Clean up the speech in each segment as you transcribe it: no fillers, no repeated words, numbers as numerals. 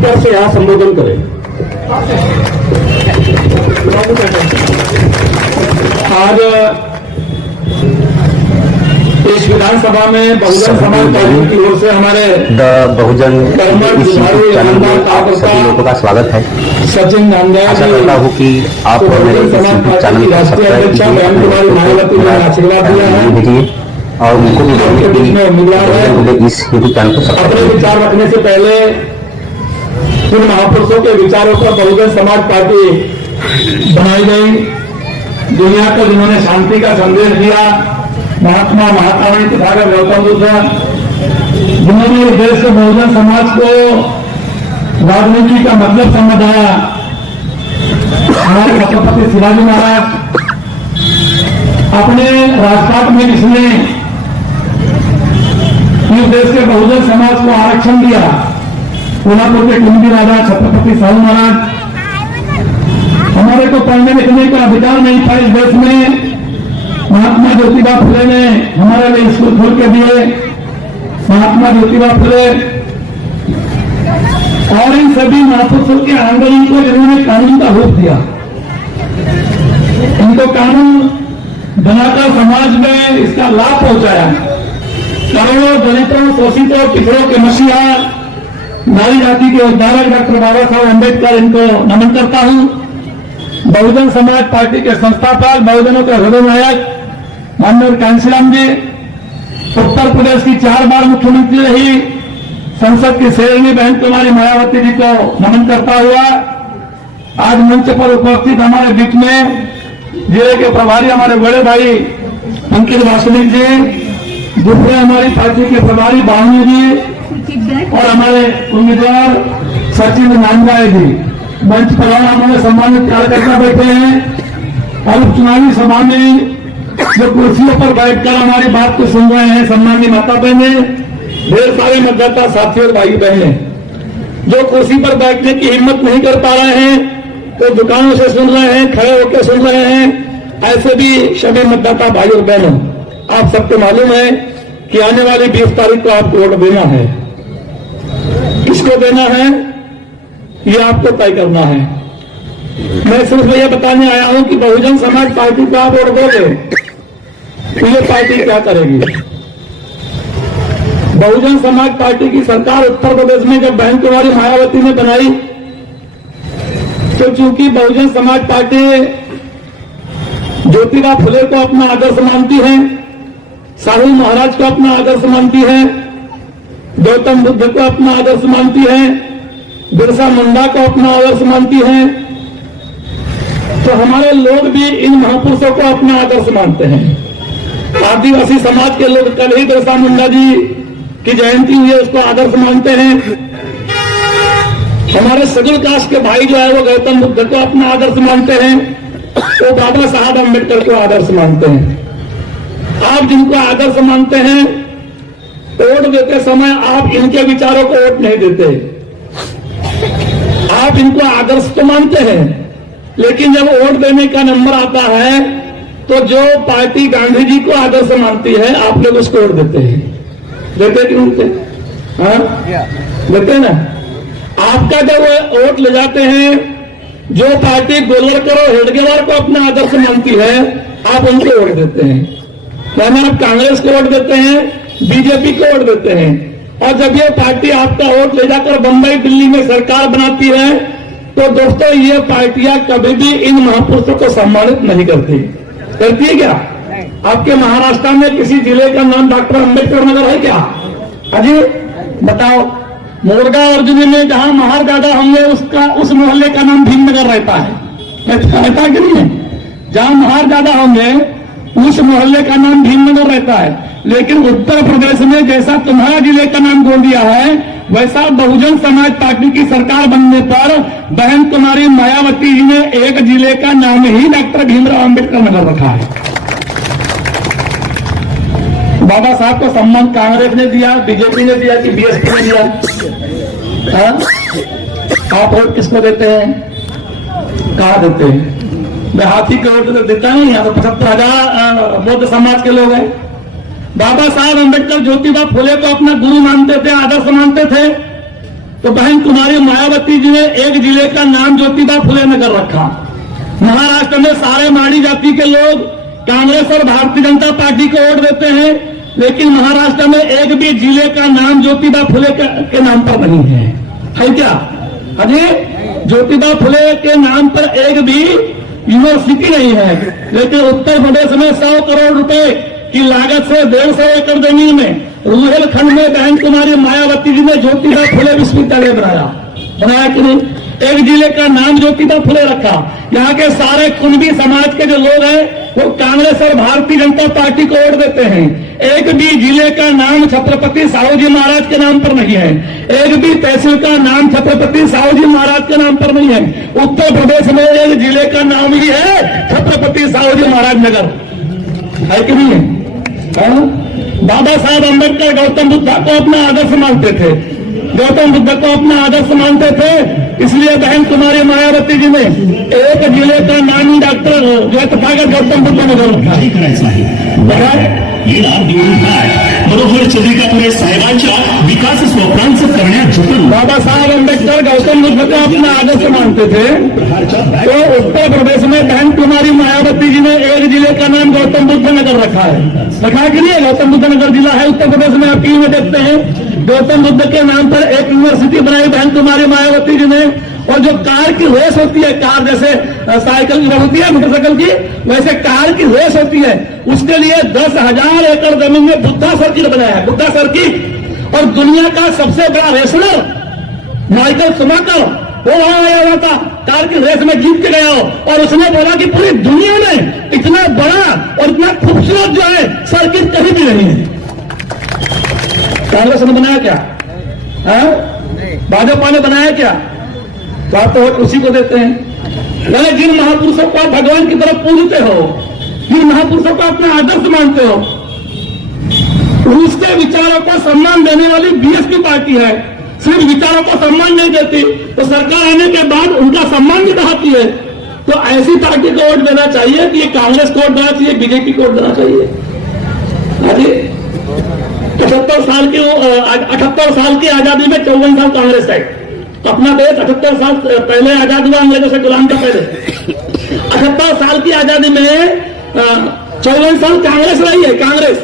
स्तर से यहाँ संबोधन करें। आज इस विधानसभा में बहुजन समाज पार्टी की ओर से हमारे बहुजन सभी लोगों का स्वागत है। सचिन नामदार आशा करता हूँ कि आप मेरे यूट्यूब चैनल को सब्सक्राइब कीजिए और उनको भी इस यूट्यूब चैनल को अपने विचार रखने से पहले उन महापुरुषों के विचारों पर बहुजन समाज पार्टी बनाई गई। दुनिया को जिन्होंने शांति का संदेश दिया, महात्मा महाकावी तथागत गौतम बुद्ध, जिन्होंने इस देश के बहुजन समाज को राजनीति का मतलब समझाया, हमारे छत्रपति शिवाजी महाराज अपने राजपाट में जिसने इस देश के बहुजन समाज को आरक्षण दिया, कोल्हापुर के कुंभी राजा छत्रपति साहू महाराज, हमारे को पढ़ने लिखने का अधिकार नहीं था इस देश में, महात्मा ज्योतिबा फुले ने हमारे लिए स्कूल खोल के दिए। महात्मा ज्योतिबा फुले और इन सभी महापुरुषों के आंदोलन को जिन्होंने कानून का रूप दिया, इनको कानून बनाकर समाज में इसका लाभ पहुंचाया। करोड़ों दलितों, शोषितों, पिछड़ों के मसीहा, नारी जाति के उद्धारक डॉक्टर बाबा साहब अम्बेडकर, इनको नमन करता हूं। बहुजन समाज पार्टी के संस्थापक, बहुजनों के हृदय नायक माननीय कांशीराम जी, उत्तर प्रदेश की 4 बार मुख्यमंत्री रही, संसद की शेरनी बहन कुमारी मायावती जी को नमन करता हुआ आज मंच पर उपस्थित हमारे बीच में जिले के प्रभारी हमारे बड़े भाई अंकित वासनिक जी, दूसरे हमारी पार्टी के प्रभारी बावनी जी और हमारे उम्मीदवार सचिन नांदाए जी मंच पर हमारे सम्मानित कार्यकर्ता बैठे हैं और उपचुनावी सभा में जो कुर्सियों पर बैठकर हमारी बात को सुन रहे हैं, सम्मानित माता बहनें, ढेर सारे मतदाता साथी और भाई बहनें, जो कुर्सी पर बैठने की हिम्मत नहीं कर पा रहे हैं तो दुकानों से सुन रहे हैं, खड़े होकर सुन रहे हैं, ऐसे भी सभी मतदाता भाई और बहनों, आप सबको मालूम है कि आने वाली 20 तारीख को आपको वोट देना है। किसको देना है ये आपको तय करना है। मैं सिर्फ यह बताने आया हूं कि बहुजन समाज पार्टी को आप वोट दोगे तो ये पार्टी क्या करेगी। बहुजन समाज पार्टी की सरकार उत्तर प्रदेश में जब बहन कुमारी मायावती ने बनाई तो चूंकि बहुजन समाज पार्टी ज्योतिबा फुले को अपना आदर्श मानती है, साहू महाराज को अपना आदर्श मानती है, गौतम बुद्ध को अपना आदर्श मानती है, बिरसा मुंडा को अपना आदर्श मानती है, तो हमारे लोग भी इन महापुरुषों को अपना आदर्श मानते हैं। आदिवासी समाज के लोग कल ही बिरसा मुंडा जी की जयंती हुई है, उसको आदर्श मानते हैं। हमारे शेड्यूल कास्ट के भाई जो है वो गौतम बुद्ध को अपना आदर्श मानते हैं, वो बाबा साहब अम्बेडकर को आदर्श मानते हैं। आप जिनको आदर्श मानते हैं, वोट देते समय आप इनके विचारों को वोट नहीं देते, आप इनको आदर्श तो मानते हैं, लेकिन जब वोट देने का नंबर आता है तो जो पार्टी गांधी जी को आदर्श मानती है आप लोग उसको वोट देते हैं। देते कि नहीं देते? हाँ देते ना। आपका जब वोट ले जाते हैं, जो पार्टी गोलवरकर और हेडगेवार को अपना आदर्श मानती है आप उनको वोट देते हैं, यानी आप कांग्रेस को वोट देते हैं, बीजेपी को वोट देते हैं। और जब ये पार्टी आपका वोट ले जाकर बंबई दिल्ली में सरकार बनाती है तो दोस्तों ये पार्टियां कभी भी इन महापुरुषों को सम्मानित नहीं करती है क्या? आपके महाराष्ट्र में किसी जिले का नाम डॉक्टर अम्बेडकर नगर है क्या? अजी बताओ। मोरगा अर्जुनी में जहां महार दादा होंगे उसका उस मोहल्ले का नाम भीमनगर रहता है, रहता कि नहीं है? जहां महार दादा होंगे उस मोहल्ले का नाम भीमनगर रहता है। लेकिन उत्तर प्रदेश में जैसा तुम्हारा जिले का नाम बोल दिया है, वैसा बहुजन समाज पार्टी की सरकार बनने पर बहन कुमारी मायावती जी ने एक जिले का नाम ही डॉक्टर भीमराव अम्बेडकर नगर रखा है। बाबा साहब को सम्मान कांग्रेस ने दिया, बीजेपी ने दिया कि बीएसपी ने दिया? आप वोट किसको देते हैं? कहा देते हैं? मैं हाथी के वोट तो देता नहीं, यहाँ तो 75,000 बौद्ध समाज के लोग हैं। बाबा साहब अम्बेडकर ज्योतिबा फुले को अपना गुरु मानते थे, आदर्श मानते थे, तो बहन कुमारी मायावती जी ने एक जिले का नाम ज्योतिबा फुले नगर रखा। महाराष्ट्र में सारे माड़ी जाति के लोग कांग्रेस और भारतीय जनता पार्टी को वोट देते हैं, लेकिन महाराष्ट्र में एक भी जिले का नाम ज्योतिबा फुले के नाम पर नहीं है क्या? अरे ज्योतिबा फुले के नाम पर एक भी यूनिवर्सिटी नहीं है, लेकिन उत्तर प्रदेश में 100 करोड़ रुपए की लागत से 150 एकड़ जमीन में रुहेलखंड में बहन कुमारी मायावती जी ने ज्योतिबा फुले विश्वविद्यालय बनाया कि नहीं? एक जिले का नाम ज्योतिबा फुले रखा। यहाँ के सारे कुणबी समाज के जो लोग हैं वो कांग्रेस और भारतीय जनता पार्टी को वोट देते हैं। एक भी जिले का नाम छत्रपति साहूजी महाराज के नाम पर नहीं है, एक भी तहसील का नाम छत्रपति साहूजी महाराज के नाम पर नहीं है। उत्तर प्रदेश में एक जिले का नाम ही है छत्रपति साहूजी महाराज नगर, है कि नहीं है? बाबा साहब अम्बेडकर गौतम बुद्ध को अपना आदर्श मानते थे, गौतम बुद्ध को अपना आदर्श मानते थे, इसलिए बहन कुमारी मायावती जी ने एक जिले का नाम डॉक्टर जयप्रकाश गौतम बुद्ध नगर रखा। बरोबर चंद्रिकापुरे साहेबांच्या विकास स्वप्नांचं करण्यात जतन बाबा साहब अम्बेडकर गौतम बुद्ध को अपना आदर्श मानते थे, तो उत्तर प्रदेश में बहन कुमारी मायावती जी ने एक जिले का नाम गौतम बुद्ध नगर रखा है कि नहीं? गौतम बुद्ध नगर जिला है उत्तर प्रदेश में। आप में देखते हैं गौतम बुद्ध के नाम पर एक यूनिवर्सिटी बनाई बहन कुमारी मायावती जी ने। और जो कार की रेस होती है, कार जैसे साइकिल की होती है मोटरसाइकिल की, वैसे कार की रेस होती है, उसके लिए 10,000 एकड़ जमीन में बुद्धा सर्किट बनाया है, बुद्धा सर्किट। और दुनिया का सबसे बड़ा रेसलर माइकल शुमाकर वो वहां आया हुआ था, कार की रेस में जीत के गया हो, और उसने बोला कि पूरी दुनिया में इतना बड़ा और इतना खूबसूरत जो है सर्किट कहीं भी नहीं है। कांग्रेस ने बनाया क्या? भाजपा ने बनाया क्या? बात तो उसी को देते हैं। यानी जिन महापुरुषों को आप भगवान की तरफ पूजते हो, जिन महापुरुषों को अपना आदर्श मानते हो, उसके विचारों को सम्मान देने वाली बीएसपी पार्टी है। सिर्फ विचारों को सम्मान नहीं देती, तो सरकार आने के बाद उनका सम्मान भी बढ़ाती है। तो ऐसी पार्टी को वोट देना चाहिए कि ये कांग्रेस को वोट देना चाहिए, बीजेपी को वोट देना चाहिए। अरे 78 साल की आजादी में 54 साल कांग्रेस है। तो अपना देश 78 साल पहले आजाद हुआ अंग्रेजों से गुलाम का पहले। 78 साल की आजादी में 54 साल कांग्रेस रही है, कांग्रेस।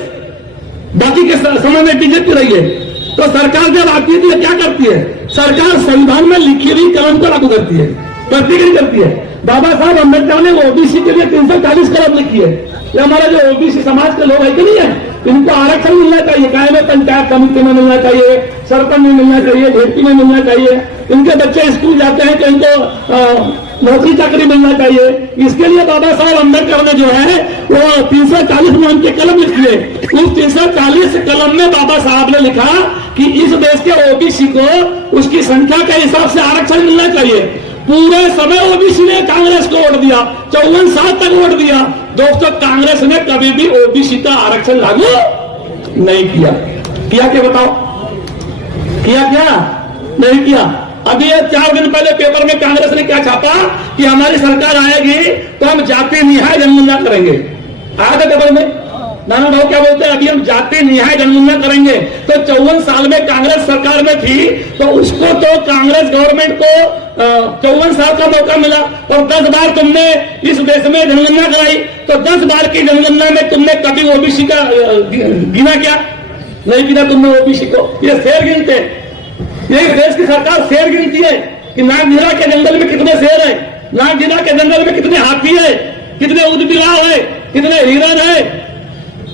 बाकी के समय में बीजेपी रही है। तो सरकार जब आती है तो क्या करती है? सरकार संविधान में लिखी हुई कलम को लागू करती है, प्रतिक्रिया करती है। बाबा साहब अम्बेडकर ने ओबीसी के लिए 340 कलम लिखी है। ये हमारा जो ओबीसी समाज के लोग है कि नहीं है, इनको आरक्षण मिलना चाहिए, चाहे में पंचायत समिति में मिलना चाहिए, सरपंच में मिलना चाहिए, ढेपी में मिलना चाहिए। इनके बच्चे स्कूल जाते हैं तो इनको नौकरी चाकरी मिलना चाहिए। इसके लिए बाबा साहब अम्बेडकर ने जो है वो 340 नाम के कलम लिखी है। उस 340 कलम में बाबा साहब ने लिखा कि इस देश के ओबीसी को उसकी संख्या के हिसाब से आरक्षण मिलना चाहिए। पूरे समय ओबीसी ने कांग्रेस को वोट दिया, 54 साल तक वोट दिया। दोस्तों, कांग्रेस ने कभी भी ओबीसी का आरक्षण लागू नहीं किया। किया क्या बताओ? किया क्या? नहीं किया। अभी 4 दिन पहले पेपर में कांग्रेस ने क्या छापा कि हमारी सरकार आएगी तो हम जाति न्याय जनगणना करेंगे। आया था पेपर में? नाना भाव क्या बोलते हैं? अभी हम जाति न्याय जनगणना करेंगे। तो 54 साल में कांग्रेस सरकार में थी, तो उसको तो कांग्रेस गवर्नमेंट को 54 साल का मौका मिला, और 10 बार तुमने इस देश में जनगणना कराई। तो 10 बार की जनगणना में तुमने कभी ओबीसी का गिना क्या? नहीं गिना तुमने ओबीसी को। ये शेर गिनते, यही देश की सरकार शेर गिनती है कि नागजीरा के जंगल में कितने शेर है, नागजीरा के जंगल में कितने हाथी है, कितने ऊदबिलाव है, कितने हिरण है।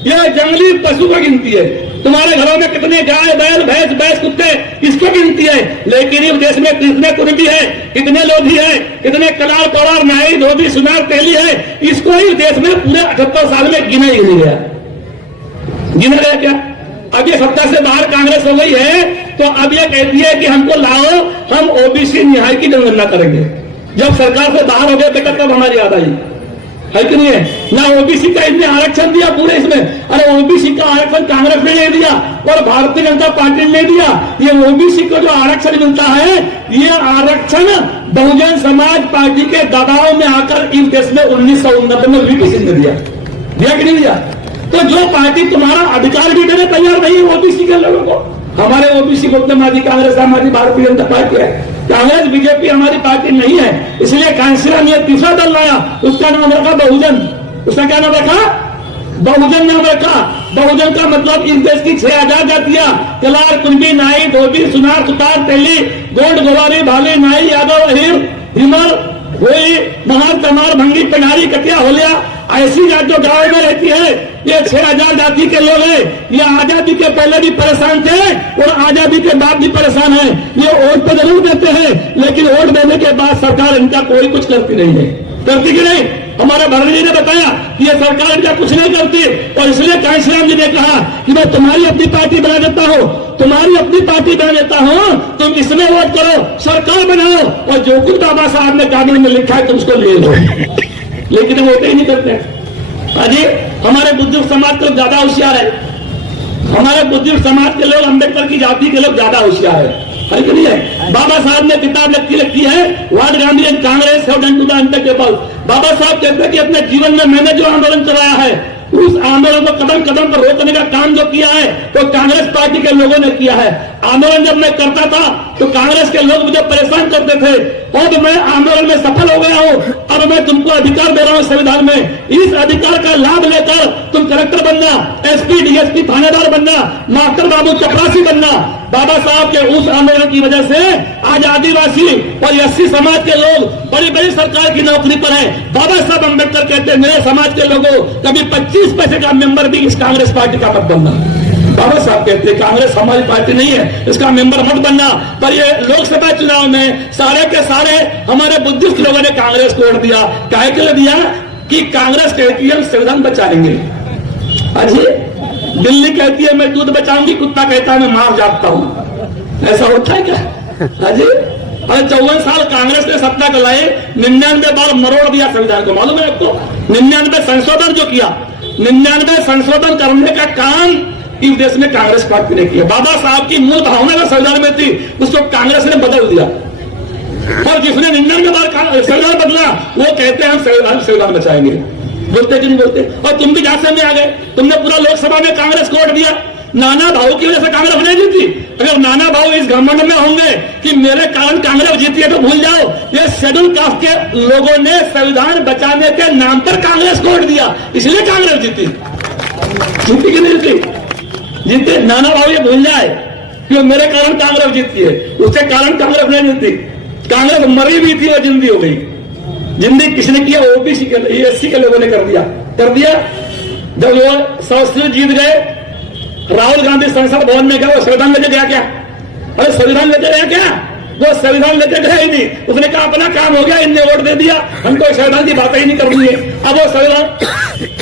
यह जंगली पशु को गिनती है। तुम्हारे घरों में कितने गाय, बैल, भैंस, कुत्ते, इसको गिनती है। लेकिन इस देश में कितने कुर्मी है, कितने लोधी है, कितने कलार, पौरार, नाई, धोबी, सुनार, तेली है, इसको इस देश में पूरे 78 साल में गिना ही नहीं गया। गिना गया क्या? अब ये सत्ता से बाहर कांग्रेस हो गई है, तो अब ये कहती है कि हमको लाओ, हम ओबीसी न्याय की जनगणना करेंगे। जब सरकार से बाहर हो गए तो कब हमारी याद आई? है कि नहीं है? ना ओबीसी का इसने आरक्षण दिया पूरे इसमें। अरे ओबीसी का आरक्षण कांग्रेस ने ले दिया और भारतीय जनता पार्टी ने दिया। ये ओबीसी को जो आरक्षण मिलता है, ये आरक्षण बहुजन समाज पार्टी के दबाव में आकर इस देश में 1969 में भी किसी ने दिया कि नहीं दिया? तो जो पार्टी तुम्हारा अधिकार भी देने तैयार नहीं है ओबीसी के लोगों को, हमारे ओबीसी मुक्तमादी कांग्रेस हमारी भारतीय जनता पार्टी है, कांग्रेस बीजेपी हमारी पार्टी नहीं है। इसलिए कांग्रेस ने तीसरा दल लाया, उसका नाम रखा बहुजन। उसका क्या नाम रखा? बहुजन नाम रखा। बहुजन का मतलब इस देश की 6000 जातियां, कलार, कुंभी, नाई, धोबी, सुनार, सुतार, तेली, गोंड, गोवारी, भाली, नाई, यादव, अहिर, हिमर, होई, महार, कमार, भंगी, पेनारी, कटिया, होलिया, ऐसी जात जो गाँव में रहती है, ये 6000 जाति के लोग हैं। ये आजादी के पहले भी परेशान थे और आजादी के बाद भी परेशान है। ये वोट पे जरूर देते हैं, लेकिन वोट देने के बाद सरकार इनका कोई कुछ करती नहीं है। करती कि नहीं? हमारा भरण जी ने बताया कि ये सरकार इनका कुछ नहीं करती, और इसलिए कांशीराम जी ने कहा कि मैं तुम्हारी अपनी पार्टी बना देता हूं, तुम्हारी अपनी पार्टी बना देता हूं, तुम इसमें वोट करो, सरकार बनाओ, और जो कुछ बाबा साहब ने कानून में लिखा है तुम उसको ले लो। लेकिन वोट ही नहीं करते। अजी हमारे बुजुर्ग समाज के लोग ज्यादा होशियार है। हमारे बुजुर्ग समाज के लोग, अम्बेडकर की जाति के लोग ज्यादा होशियार है कि नहीं है? बाबा साहब ने किताब लिखी है what Gandhi and Congress have done to the untouchable. Baba Saheb कहते हैं कि अपने जीवन में मैंने जो आंदोलन चलाया है, उस आंदोलन को कदम कदम पर रोकने का काम जो किया है तो कांग्रेस पार्टी के लोगों ने किया है। आंदोलन जब मैं करता था तो कांग्रेस के लोग मुझे परेशान करते थे, अब मैं आंदोलन में सफल हो गया हूं, अब मैं तुमको अधिकार दे रहा हूं संविधान में, इस अधिकार का लाभ लेकर तुम कलेक्टर बनना, एसपी डीएसपी थानेदार बनना, मास्टर बाबू चपरासी बनना। बाबा साहब के उस आंदोलन की वजह से आज आदिवासी और एससी समाज के लोग बड़ी बड़ी सरकार की नौकरी पर हैं। बाबा साहब अम्बेडकर कहते हैं मेरे समाज के लोगों कभी 25 पैसे का मेंबर भी इस कांग्रेस पार्टी का मत बनना। बाबा साहब कहते हैं कांग्रेस हमारी पार्टी नहीं है, इसका मेंबर मत बनना। पर ये लोकसभा चुनाव में सारे के सारे हमारे बुद्धिस्ट लोगों ने कांग्रेस को वोट दिया। काहे के लिए दिया? कि कांग्रेस कहती है हम संविधान बचाएंगे। अजी दिल्ली कहती है मैं दूध बचाऊंगी, कुत्ता कहता है मैं मार जाता हूं। ऐसा होता है क्या? अजी अरे 54 साल कांग्रेस ने सत्ता चलाए, 99 बार मरोड़ दिया संविधान को। मालूम है आपको? 99 संशोधन जो किया, 99 संशोधन करने का काम इस देश में कांग्रेस पार्टी ने किया। बाबा साहब की मूल भावना जो संविधान में थी उसको कांग्रेस ने बदल दिया, और जिसने 99 बार संविधान बदला वो कहते हैं हम संविधान बचाएंगे। बोलते कि नहीं बोलते? और तुम भी झांसे में आ गए, तुमने पूरा लोकसभा में कांग्रेस को वोट दिया। नाना भाऊ की वजह से कांग्रेस नहीं जीती। अगर नाना भाऊ इस घमंड में होंगे कि मेरे कारण कांग्रेस जीती है तो भूल जाओ, ये शेड्यूल कास्ट के लोगों ने संविधान बचाने के नाम पर कांग्रेस को वोट दिया, इसलिए कांग्रेस जीती। जीती कि नहीं जीती? जीते। नाना भाऊ ये भूल जाए कि मेरे कारण कांग्रेस जीतती है, उसके कारण कांग्रेस नहीं जीती। कांग्रेस मरी भी थी और जिंदी हो गई। जिंदी किसने किया? ओबीसी के एससी के लोगों ने कर दिया। जब वो संसद जीत गए, राहुल गांधी संसद भवन में गया, वो संविधान लेके गया क्या? अरे संविधान लेके गया क्या? वो संविधान लेके गया ही नहीं। उसने कहा अपना काम हो गया, इनने वोट दे दिया, हमको संविधान की बातें ही नहीं करनी है। अब वो संविधान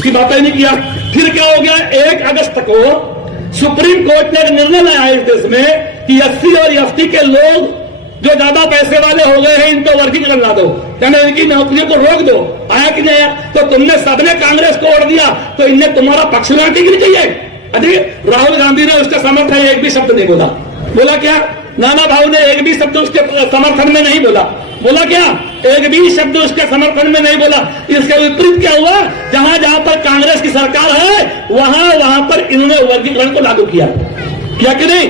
की बातें ही नहीं किया। फिर क्या हो गया? 1 अगस्त को सुप्रीम कोर्ट ने एक निर्णय लाया इस देश में कि एससी और एसटी के लोग जो ज्यादा पैसे वाले हो गए हैं इनको वर्गीकरण ला दो, यानी इनकी नौकरियों को रोक दो। आया कि नहीं आया? तो तुमने सबने कांग्रेस को वोट दिया तो इनने तुम्हारा पक्ष लेना ठीक नहीं चाहिए? अरे राहुल गांधी ने उसका समर्थन एक भी शब्द नहीं बोला। बोला क्या? नाना भाऊ ने एक भी शब्द उसके समर्थन में नहीं बोला। बोला क्या? एक भी शब्द उसके समर्थन में नहीं बोला। इसके विपरीत क्या हुआ? जहां जहां पर कांग्रेस की सरकार है वहां पर इन्होंने वर्गीकरण को लागू किया कि नहीं?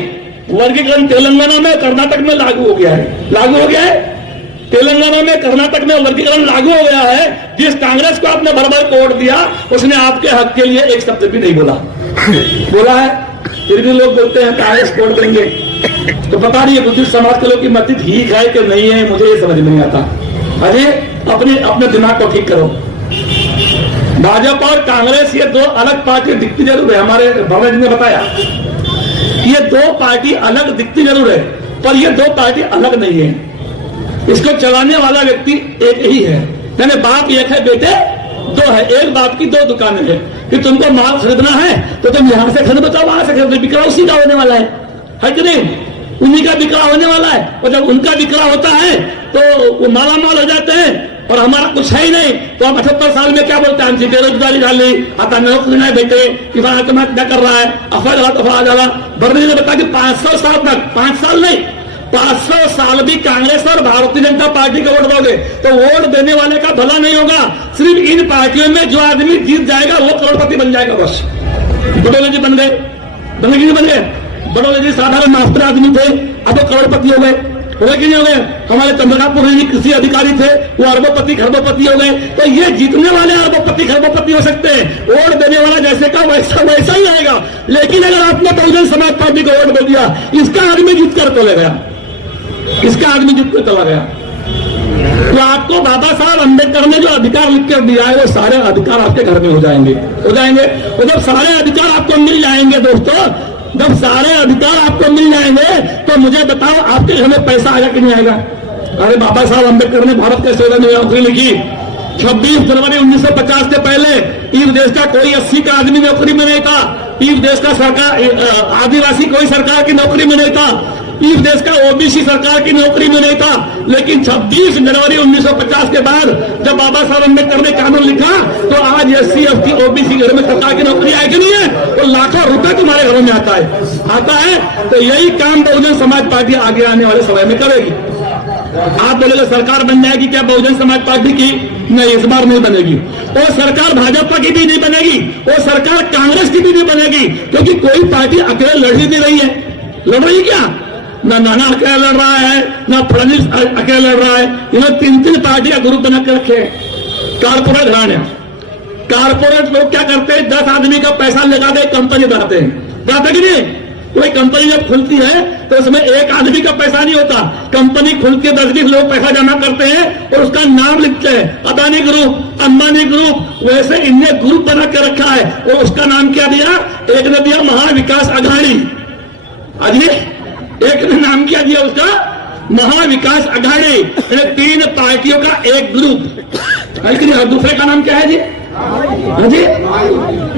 वर्गीकरण तेलंगाना में, कर्नाटक में लागू हो गया है। लागू हो गया है तेलंगाना में, कर्नाटक में वर्गीकरण लागू हो गया है। जिस कांग्रेस को आपने भर वोट दिया उसने आपके हक के लिए एक शब्द भी नहीं बोला। बोला है फिर भी लोग बोलते हैं कांग्रेस वोट देंगे। तो पता नहीं है बुद्धिस्ट समाज के लोग की मत ठीक है कि नहीं है, मुझे ये समझ में नहीं आता। अरे अपने दिमाग को ठीक करो। भाजपा और कांग्रेस ये दो अलग पार्टी दिखती जरूर है। हमारे भवन जी ने बताया ये दो पार्टी अलग दिखती जरूर है, पर ये दो पार्टी अलग नहीं है। इसको चलाने वाला व्यक्ति एक ही है, यानी बाप एक है, बेटे दो है। एक बाप की दो दुकानें हैं कि तुमको माल खरीदना है तो तुम यहां से खरीदो, बचाओ वहां से खरीदो। बिक्रा उसी का होने वाला है कि नहीं? उन्हीं का बिक्रा होने वाला है। और जब उनका बिक्रा होता है तो वो माला माल हो जाते हैं और हमारा कुछ है ही नहीं। तो हम 78 साल में क्या बोलते हैं? हमसे बेरोजगारी डाली, आता नौकरी नहीं देते, किसान आत्महत्या कर रहा है, अफवाह डाला। बर्दी ने बताया कि 500 साल तक, 5 साल नहीं 500 साल भी कांग्रेस और भारतीय जनता पार्टी को वोट दोगे तो वोट देने वाले का भला नहीं होगा। सिर्फ इन पार्टियों में जो आदमी जीत जाएगा वो करोड़पति बन जाएगा। बस बुटेलो जी बन गए, बन गए। बड़ौदा जी साधारण मास्टर आदमी थे, अब वो करोड़पति हो गए कि नहीं हो गए? हमारे चंद्रकापुर जी कृषि अधिकारी थे, वो अरबोपति खरबोपति हो गए। तो ये जीतने वाले अरबोपति खरबोपति हो सकते हैं, वोट देने वाला जैसे का वैसा ही आएगा। लेकिन अगर आपने बहुजन समाज पार्टी को वोट दे दिया, इसका आदमी जीत कर चले गया, इसका आदमी जीत कर चला गया। तो आपको बाबा साहब अम्बेडकर ने जो अधिकार लिख कर दिया है, वो सारे अधिकार आपके घर में हो जाएंगे। और जब सारे अधिकार आपको मिल जाएंगे दोस्तों, जब सारे अधिकार आपको मिल जाएंगे, तो मुझे बताओ आपके घर में पैसा आएगा कि नहीं आएगा? अरे बाबा साहब अम्बेडकर ने भारत के संविधान में नौकरी लिखी 26 जनवरी 1950 से पहले इस देश का कोई 80 का आदमी नौकरी में नहीं था। इस देश का सरकार आदिवासी कोई सरकार की नौकरी में नहीं था। इस देश का ओबीसी सरकार की नौकरी में नहीं था। लेकिन 26 जनवरी 1950 के बाद जब बाबा साहब अम्बेडकर ने कानून लिखा, तो आज SC ST ओबीसी घर में सरकार की नौकरी आएगी नहीं है, तो लाखों रुपए तुम्हारे घरों में आता है। तो यही काम बहुजन समाज पार्टी आगे आने वाले समय में करेगी। आप बोलेगा सरकार बन जाएगी क्या बहुजन समाज पार्टी की? नहीं, इस बार नहीं बनेगी। वो सरकार भाजपा की भी नहीं बनेगी, वो सरकार कांग्रेस की भी नहीं बनेगी, क्योंकि कोई पार्टी अकेले लड़ ही नहीं रही है। लड़ रही क्या? ना नाना अकेला लड़ रहा है, ना फडणवीस अकेला लड़ रहा है। इन्होंने 3 पार्टी का ग्रुप बना के रखे हैं। कारपोरेट घराने, कारपोरेट लोग क्या करते हैं, 10 आदमी का पैसा लगा दे कंपनी बनाते हैं, बनाते कि नहीं? कोई कंपनी जब खुलती है तो उसमें एक आदमी का पैसा नहीं होता। कंपनी खुलती है, 10-20 लोग पैसा जमा करते हैं और उसका नाम लिखते हैं, अदानी ग्रुप, अंबानी ग्रुप। वैसे इनने ग्रुप बना के रखा है और उसका नाम क्या दिया? एक ने दिया महाविकास अघाड़ी। अजी एक ने नाम क्या दिया उसका? महाविकास अघाड़ी। 3 पार्टियों का एक ग्रुप। लेकिन दूसरे का नाम क्या है जी? जी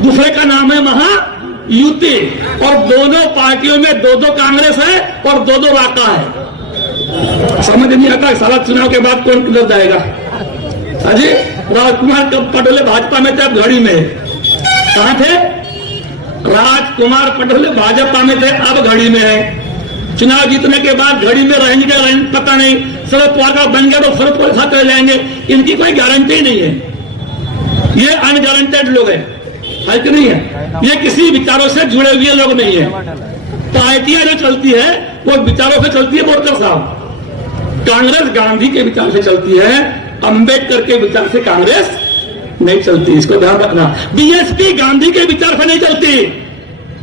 दूसरे का नाम है महायुति। और दोनों पार्टियों में 2-2 कांग्रेस है और 2-2 राका है। समझ नहीं आता सारा चुनाव के बाद कौन किधर जाएगा? अजी राजकुमार पटोले भाजपा में थे, अब घड़ी में कहां थे? राजकुमार पटोले भाजपा में थे, अब घड़ी में है। चुनाव जीतने के बाद घड़ी में रहेंगे पता नहीं, शरद पवार का बन गया तो शरद पवार साथ रह जाएंगे, इनकी कोई गारंटी नहीं है। ये अनगारंटेड लोग हैं, है कि नहीं है? ये किसी विचारों से जुड़े हुए लोग नहीं है। पार्टियां जो चलती है वो विचारों से चलती है। बोरकर साहब, कांग्रेस गांधी के विचार से चलती है, अंबेडकर के विचार से कांग्रेस नहीं चलती, इसको ध्यान रखना। बीएसपी गांधी के विचार से नहीं चलती,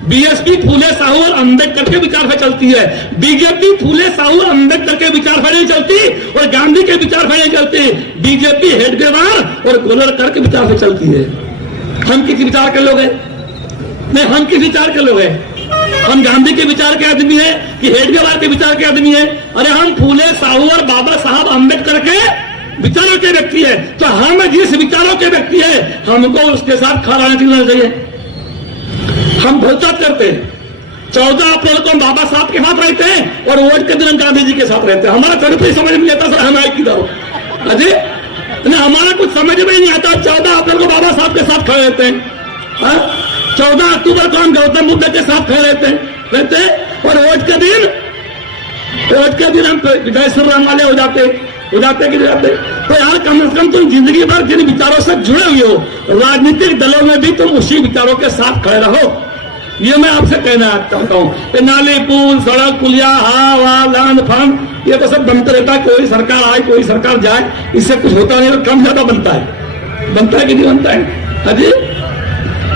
बीएसपी फूले साहू और अंबेडकर के विचार से चलती है। बीजेपी फूले साहू और अंबेडकर के विचार से नहीं चलती और गांधी के विचार से नहीं चलती। बीजेपी हेडगेवार और गोलवलकर के विचार से चलती है। हम किस विचार के लोग हैं? नहीं, हम किस विचार के लोग हैं? हम गांधी के विचार के आदमी है कि हेडगेवार के विचार के आदमी है? अरे हम फूले साहू और बाबा साहब अंबेडकर के विचारों के व्यक्ति है। तो हम जिस विचारों के व्यक्ति है, हमको उसके साथ खड़ा रहना चाहिए। हम भ्रष्टाचार करते हैं। 14 अप्रैल को हम बाबा साहब के साथ रहते हैं और वोट के दिन हम गांधी जी के साथ रहते हैं। हमारा चरित्र ही समझ में नहीं आता सर, हम आए किधर? अजय हमारा कुछ समझ में नहीं आता। 14 अप्रैल को बाबा साहब के साथ खड़े रहते हैं, 14 अक्टूबर को हम गौतम बुद्ध के साथ खड़े रहते हैं और वोट के दिन हम जय श्री राम वाले हो जाते कि नहीं जाते? तो यार कम से कम तुम जिंदगी भर जिन विचारों से जुड़े हुए हो, राजनीतिक दलों में भी तुम उसी विचारों के साथ खड़े रहो। ये मैं आपसे कहना चाहता हूँ। नाली, पुल, सड़क, पुलिया, हवा, लैंड फंड, ये तो सब बनते रहता है। कोई सरकार आए, कोई सरकार जाए, इससे कुछ होता नहीं, कम ज्यादा बनता है कि नहीं बनता है? अजी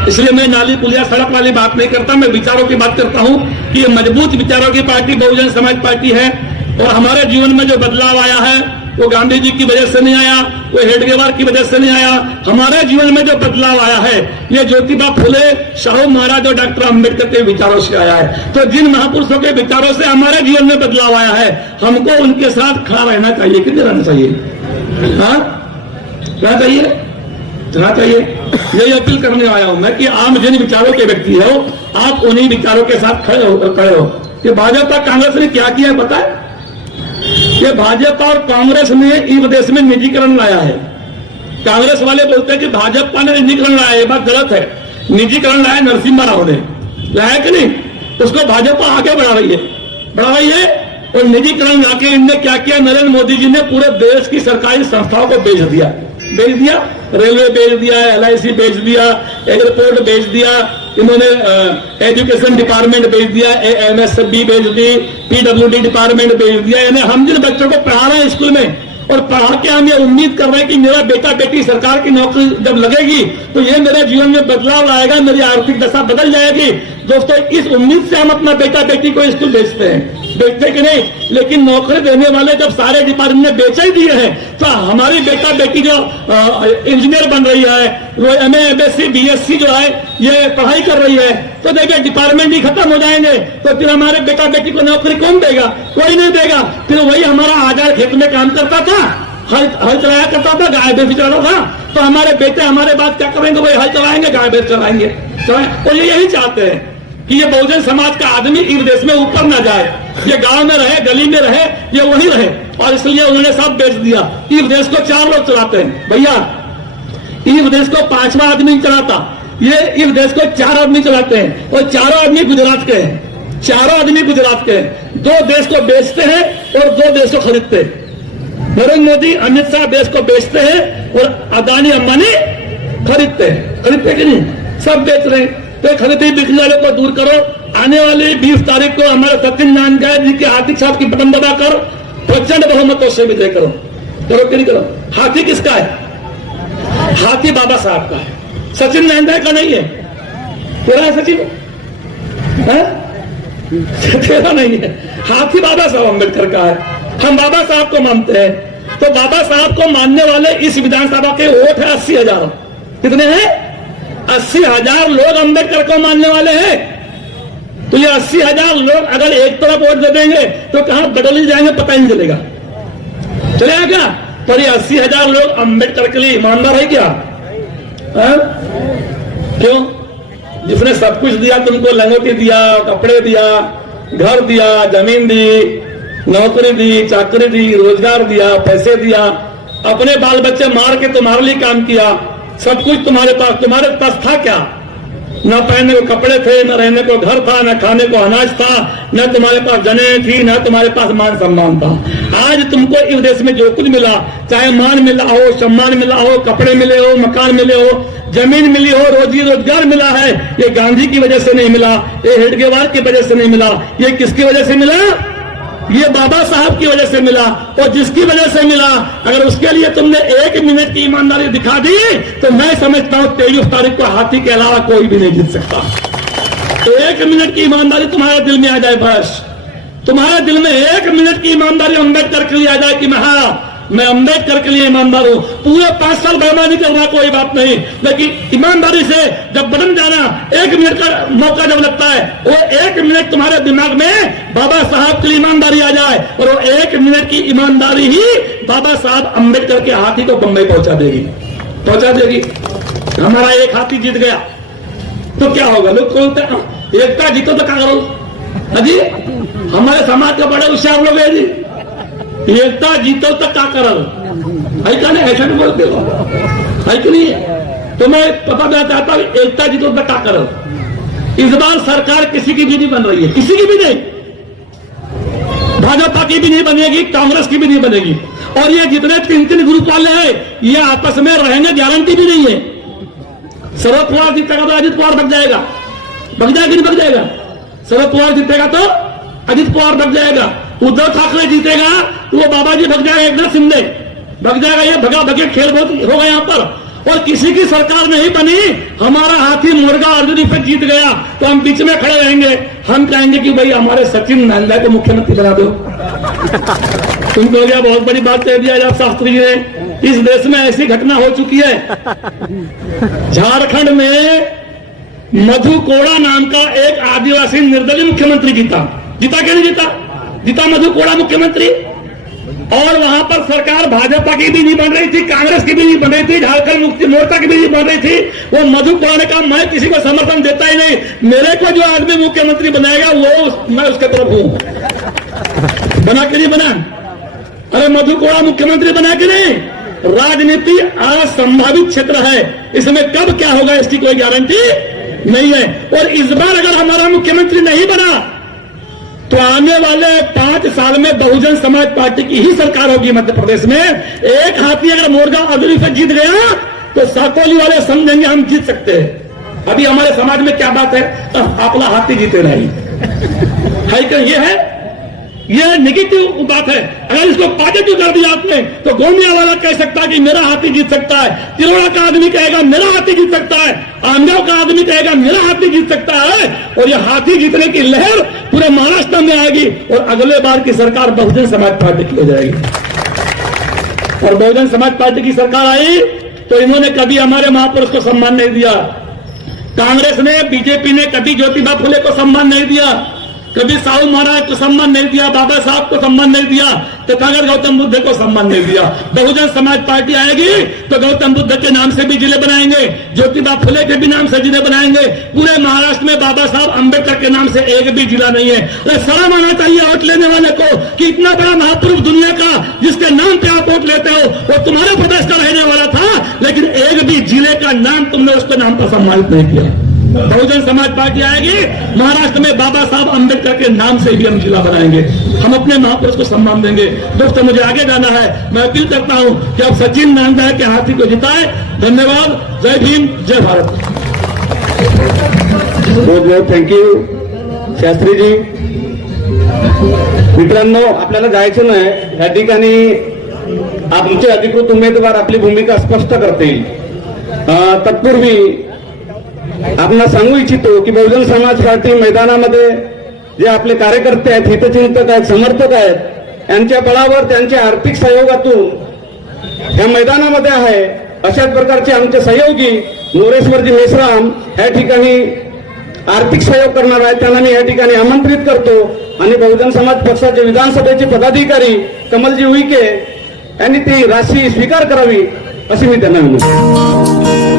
इसलिए मैं नाली, पुलिया, सड़क वाली बात नहीं करता, मैं विचारों की बात करता हूँ कि ये मजबूत विचारों की पार्टी बहुजन समाज पार्टी है। और हमारे जीवन में जो बदलाव आया है वो गांधी जी की वजह से नहीं आया, वो हेडगेवार की वजह से नहीं आया। हमारे जीवन में जो बदलाव आया है ये ज्योतिबा फुले, साहू महाराज और डॉक्टर अंबेडकर के विचारों से आया है। तो जिन महापुरुषों के विचारों से हमारे जीवन में बदलाव आया है, हमको उनके साथ खड़ा रहना चाहिए कि नहीं रहना चाहिए? हाँ, रहना चाहिए। यही अपील करने आया हूं मैं कि आप जिन विचारों के व्यक्ति हो, आप उन्हीं विचारों के साथ खड़े हो। ये भाजपा कांग्रेस ने क्या किया है पता है? ये भाजपा और कांग्रेस ने इस देश में निजीकरण लाया है। कांग्रेस वाले बोलते हैं कि भाजपा ने निजीकरण लाया, ये बात गलत है। निजीकरण लाया नरसिम्हा राव ने, लाया कि नहीं? उसको भाजपा आगे बढ़ा रही है। और निजीकरण लाके इनने क्या किया? नरेंद्र मोदी जी ने पूरे देश की सरकारी संस्थाओं को बेच दिया। बेच दिया, रेलवे बेच दिया, LIC बेच दिया, एयरपोर्ट बेच दिया, इन्होंने एजुकेशन डिपार्टमेंट बेच दिया, MSB बेच दी, PWD डिपार्टमेंट बेच दिया। यानी हम जिन बच्चों को पढ़ा रहे हैं स्कूल में और पढ़ा के हम ये उम्मीद कर रहे हैं कि मेरा बेटा बेटी सरकार की नौकरी जब लगेगी तो ये मेरे जीवन में बदलाव लाएगा, मेरी आर्थिक दशा बदल जाएगी। दोस्तों, इस उम्मीद से हम अपना बेटा बेटी को स्कूल भेजते हैं, बेचते कि नहीं? लेकिन नौकरी देने वाले जब सारे डिपार्टमेंट ने बेच ही दिए हैं तो हमारी बेटा बेटी जो इंजीनियर बन रही है, वो MA MSc BSc जो है ये पढ़ाई कर रही है, तो देखिए डिपार्टमेंट ही खत्म हो जाएंगे तो फिर हमारे बेटा बेटी को नौकरी कौन देगा? कोई नहीं देगा। फिर वही हमारा आजाद खेत में काम करता था, हल चलाया करता था, गाय भैंस चलाता था, तो हमारे बेटे हमारे बात क्या करेंगे? वही हल चलाएंगे, गाय भैंस चलाएंगे। और ये यही चाहते हैं कि ये बहुजन समाज का आदमी इस देश में ऊपर ना जाए, ये गांव में रहे, गली में रहे, ये वही रहे। और इसलिए उन्होंने सब बेच दिया। इस देश को 4 लोग चलाते हैं भैया, इस देश को 5वां आदमी चलाता, ये इस देश को 4 आदमी चलाते हैं और 4 आदमी गुजरात के हैं, 4 आदमी गुजरात के हैं। 2 देश को बेचते हैं और 2 देश को खरीदते हैं। नरेंद्र मोदी अमित शाह देश को बेचते हैं और अदानी अंबानी खरीदते हैं। खरीदते कि नहीं? सब बेच रहे हैं। तो खरीदी बिक्री वालों को दूर करो। आने वाली 20 तारीख को हमारे सचिन नारायण जी के हाथी साहब की बटन दबाकर प्रचंड बहुमतों से विजय करो। करो कि नहीं करो? हाथी किसका है? हाथी बाबा साहब का है, सचिन नारायण का नहीं है। तेरा है सचिन? तेरा नहीं है, हाथी बाबा साहब अम्बेडकर का है। हम बाबा साहब को मानते हैं, तो बाबा साहब को मानने वाले इस विधानसभा के वोट है 80,000। कितने हैं? 80,000 लोग अम्बेडकर को मानने वाले हैं। तो ये 80,000 लोग अगर एक तरफ वोट दे देंगे तो कहां बदल ही जाएंगे, पता ही नहीं चलेगा। चलेगा क्या? पर ये 80,000 लोग अम्बेडकर के लिए ईमानदार है क्या? क्यों? जिसने सब कुछ दिया, तुमको लंगोटी दिया, कपड़े दिया, घर दिया, जमीन दी, नौकरी दी, चाकरी दी, रोजगार दिया, पैसे दिया, अपने बाल बच्चे मार के तुम्हारे लिए काम किया, सब कुछ तुम्हारे पास था क्या? न पहनने को कपड़े थे, न रहने को घर था, न खाने को अनाज था, न तुम्हारे पास जने थी, न तुम्हारे पास मान सम्मान था। आज तुमको इस देश में जो कुछ मिला, चाहे मान मिला हो, सम्मान मिला हो, कपड़े मिले हो, मकान मिले हो, जमीन मिली हो, रोजी रोजगार मिला है, ये गांधी की वजह से नहीं मिला, ये हेडगेवार की वजह से नहीं मिला, ये किसकी वजह से मिला? ये बाबा साहब की वजह से मिला। और जिसकी वजह से मिला, अगर उसके लिए तुमने 1 मिनट की ईमानदारी दिखा दी तो मैं समझता हूं 23 तारीख को हाथी के अलावा कोई भी नहीं जीत सकता। 1 मिनट की ईमानदारी तुम्हारे दिल में आ जाए, बस तुम्हारे दिल में 1 मिनट की ईमानदारी अम्बेडकर के लिए आ जाए कि मैं अम्बेडकर के लिए ईमानदार हूं। पूरे 5 साल बर्बादी करना कोई बात नहीं, लेकिन ईमानदारी से जब बदल जाना, 1 मिनट का मौका जब लगता है, वो 1 मिनट तुम्हारे दिमाग में बाबा साहब की ईमानदारी आ जाए और वो 1 मिनट की ईमानदारी ही बाबा साहब अम्बेडकर के हाथी को बम्बई पहुंचा देगी। हमारा एक हाथी जीत गया तो क्या होगा? लोग बोलते एकता जीतो तो क्या करो? अजी हमारे समाज के बड़े होशियार लोग है जी, एकता जीतो तो क्या करल? ऐसा नहीं, ऐसा नहीं बोलते हो, है कि नहीं? तो मैं पता देना चाहता हूं, एकता जीतो तो क्या करल? इस बार सरकार किसी की भी नहीं बन रही है, किसी की भी नहीं, भाजपा की भी नहीं बनेगी, कांग्रेस की भी नहीं बनेगी। और ये जितने 3 ग्रुप वाले हैं, ये आपस में रहेंगे, गारंटी भी नहीं है। शरद पवार जीतेगा तो अजित पवार भग जाएगा, भग जाएगा नहीं भग जाएगा? शरद पवार जीतेगा तो अजित पवार भग जाएगा, उद्धव ठाकरे जीतेगा तो वो बाबा जी भग जाएगा, एकनाथ शिंदे भग जाएगा। ये भगा भगे खेल बहुत होगा यहाँ पर। और किसी की सरकार नहीं बनी, हमारा हाथी मुर्गा अर्जुन इफेक्ट जीत गया तो हम बीच में खड़े रहेंगे, हम कहेंगे कि भाई हमारे सचिन नारायण को मुख्यमंत्री बना दो। तुमको हो गया, बहुत बड़ी बात कह दिया आप शास्त्री जी ने। इस देश में ऐसी घटना हो चुकी है, झारखंड में मधु कोड़ा नाम का एक आदिवासी निर्दलीय मुख्यमंत्री जीता क्या नहीं जीता? मधु कोड़ा मुख्यमंत्री। और वहां पर सरकार भाजपा की भी नहीं बन रही थी, कांग्रेस की भी नहीं बन रही थी, झारखंड मुक्ति मोर्चा की भी नहीं बन रही थी। वो मधु कोड़ा ने कहा मैं किसी को समर्थन देता ही नहीं, मेरे को जो आदमी मुख्यमंत्री बनाएगा वो मैं उसके तरफ हूं। बना के नहीं बना? अरे मधु कोड़ा मुख्यमंत्री बना के नहीं। राजनीति असंभावित क्षेत्र है, इसमें कब क्या होगा इसकी कोई गारंटी नहीं है। और इस बार अगर हमारा मुख्यमंत्री नहीं बना तो आने वाले 5 साल में बहुजन समाज पार्टी की ही सरकार होगी मध्य प्रदेश में। एक हाथी अगर मोरगांव अदूरी से जीत गया तो साकोली वाले समझेंगे हम जीत सकते हैं। अभी हमारे समाज में क्या बात है, आपला हाथी जीते नहीं है क्या? ये नेगेटिव बात है। अगर इसको पॉजिटिव कर दिया आपने तो गोंदिया वाला कह सकता है कि मेरा हाथी जीत सकता है, तिरोड़ा का आदमी कहेगा मेरा हाथी जीत सकता है, आमगांव का आदमी कहेगा मेरा हाथी जीत सकता है, और ये हाथी जीतने की लहर पूरे महाराष्ट्र में आएगी और अगले बार की सरकार बहुजन समाज पार्टी की हो जाएगी। और बहुजन समाज पार्टी की सरकार आई तो इन्होंने कभी हमारे महापुरुष को सम्मान नहीं दिया। कांग्रेस ने, बीजेपी ने कभी ज्योतिबा फुले को सम्मान नहीं दिया, कभी साहू महाराज को सम्मान नहीं दिया, बाबा साहब को सम्मान नहीं दिया, तथागत गौतम बुद्ध को सम्मान नहीं दिया। बहुजन समाज पार्टी आएगी तो गौतम बुद्ध के नाम से भी जिले बनाएंगे, ज्योतिबा फुले के भी नाम से जिले बनाएंगे। पूरे महाराष्ट्र में बाबा साहब अंबेडकर के नाम से एक भी जिला नहीं है। तो शर्म आना चाहिए वोट लेने वाले को कि इतना बड़ा महापुरुष दुनिया का जिसके नाम पे आप वोट लेते हो वो तुम्हारे प्रदेश का रहने वाला था, लेकिन एक भी जिले का नाम तुमने उसके नाम पर सम्मानित नहीं किया। बहुजन समाज पार्टी आएगी, महाराष्ट्र में बाबा साहब अंबेडकर के नाम से भी हम जिला बनाएंगे, हम अपने महापुरुष को सम्मान देंगे। दोस्तों मुझे आगे जाना है, मैं अपील करता हूं कि अब सचिन नांदा के हाथी को जिताए। धन्यवाद, जय भीम, जय भारत। बहुत बहुत थँक्यू शास्त्रीजी. मित्रांनो, आपल्याला जायचं नाही, या ठिकाणी आमचे अधिकृत उमेदवार आपली भूमिका स्पष्ट करतील. तत्पूर्वी आपण सांगू इच्छितो की बहुजन समाज पार्टी मैदानामध्ये जे आपले कार्यकर्ते आहेत, हितचिंतक आहेत, समर्थक आहेत, यांच्या बळावर त्यांच्या आर्थिक सहयोगातून या मैदानामध्ये आहे. अशाच प्रकारचे आमचे सहयोगी नोरेश्वरजी मेश्राम या ठिकाणी आर्थिक सहयोग करणार आहेत. त्यांना मी या ठिकाणी आमंत्रित करतो आणि बहुजन समाज पक्षाचे विधानसभेचे पदाधिकारी कमलजी उईके यांनी ती राशी स्वीकार करावी अशी मी त्यांना विनंती.